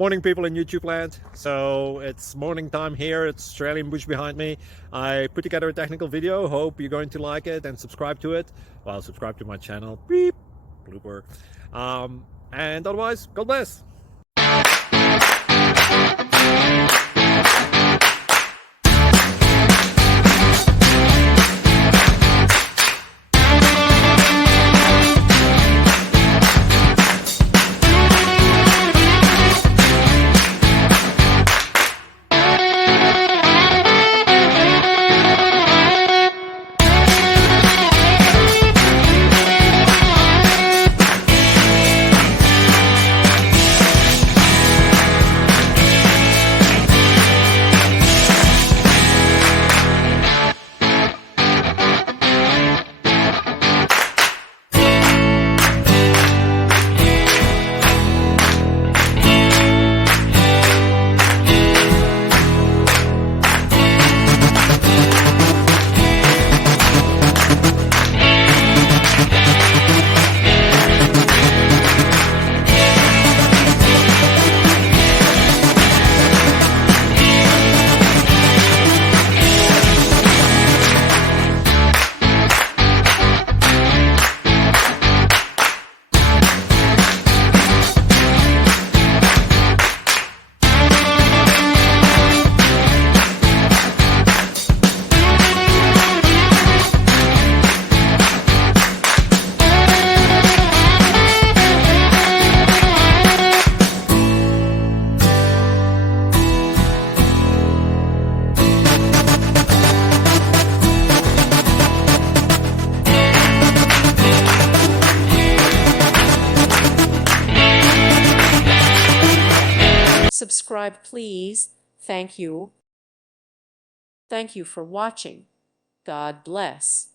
Morning, people in YouTube land. So it's morning time here. It's Australian bush behind me. I put together a technical video. Hope you're going to like it and subscribe to it. Well, subscribe to my channel. Beep. Blooper. And otherwise, God bless. Subscribe, please. Thank you. Thank you for watching. God bless.